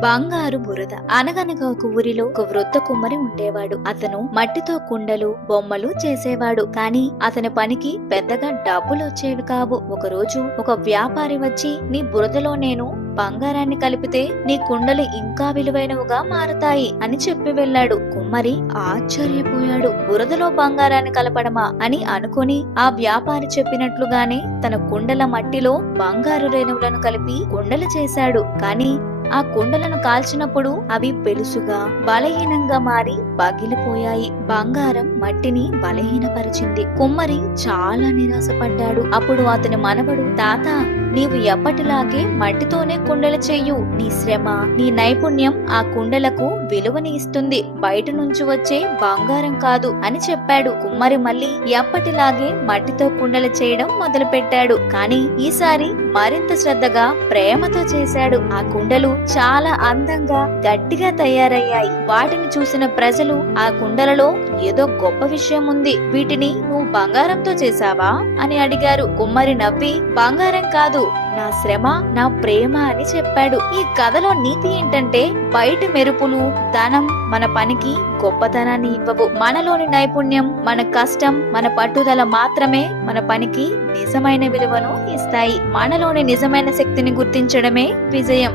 బంగారు బురద. అనగనగా ఒక ఊరిలో ఒక వృద్ధ కుమ్మరి ఉండేవాడు. అతను మట్టితో కుండలు బొమ్మలు చేసేవాడు. కానీ అతని పనికి పెద్దగా డబ్బులు వచ్చేవి కావు. ఒకరోజు ఒక వ్యాపారి వచ్చి నీ బురదలో నేను బంగారాన్ని కలిపితే నీ కుండలు ఇంకా విలువైనవిగా మారతాయి అని చెప్పి వెళ్ళాడు. కుమ్మరి ఆశ్చర్యపోయాడు. బురదలో బంగారాన్ని కలపడమా? అని అనుకుని ఆ వ్యాపారి చెప్పినట్లుగానే తన కుండల మట్టిలో బంగారు రేణువులను కలిపి కుండలు చేశాడు. కానీ ఆ కుండలను కాల్చినప్పుడు అవి పెలుసుగా బలహీనంగా మారి పగిలిపోయాయి. బంగారం మట్టిని బలహీనపరిచింది. కుమ్మరి చాలా నిరాశపడ్డాడు. అప్పుడు అతని మనవడు తాత నీవు ఎప్పటిలాగే మట్టితోనే కుండలు చెయ్యు నీ శ్రమ నీ నైపుణ్యం ఆ కుండలకు విలువని ఇస్తుంది. బయట నుంచి వచ్చే బంగారం కాదు అని చెప్పాడు. కుమ్మరి మళ్ళీ ఎప్పటిలాగే మట్టితో కుండలు చేయడం మొదలు పెట్టాడు కానీ ఈసారి మరింత శ్రద్ధగా ప్రేమతో చేశాడు. ఆ కుండలు చాలా అందంగా గట్టిగా తయారయ్యాయి. వాటిని చూసిన ప్రజలు ఆ కుండలలో ఏదో గొప్ప విషయం ఉంది. వీటిని నువ్వు బంగారంతో చేశావా? అని అడిగారు. కుమ్మరి నవ్వి బంగారం కాదు. నా శ్రమ నా ప్రేమ అని చెప్పాడు. ఈ కథలో నీతి ఏంటంటే బయట మెరుపులు ధనం మన పనికి గొప్పతనాన్ని ఇవ్వవు. మనలోని నైపుణ్యం మన కష్టం మన పట్టుదల మాత్రమే మన పనికి నిజమైన విలువను ఇస్తాయి. మనలోని నిజమైన శక్తిని గుర్తించడమే విజయం.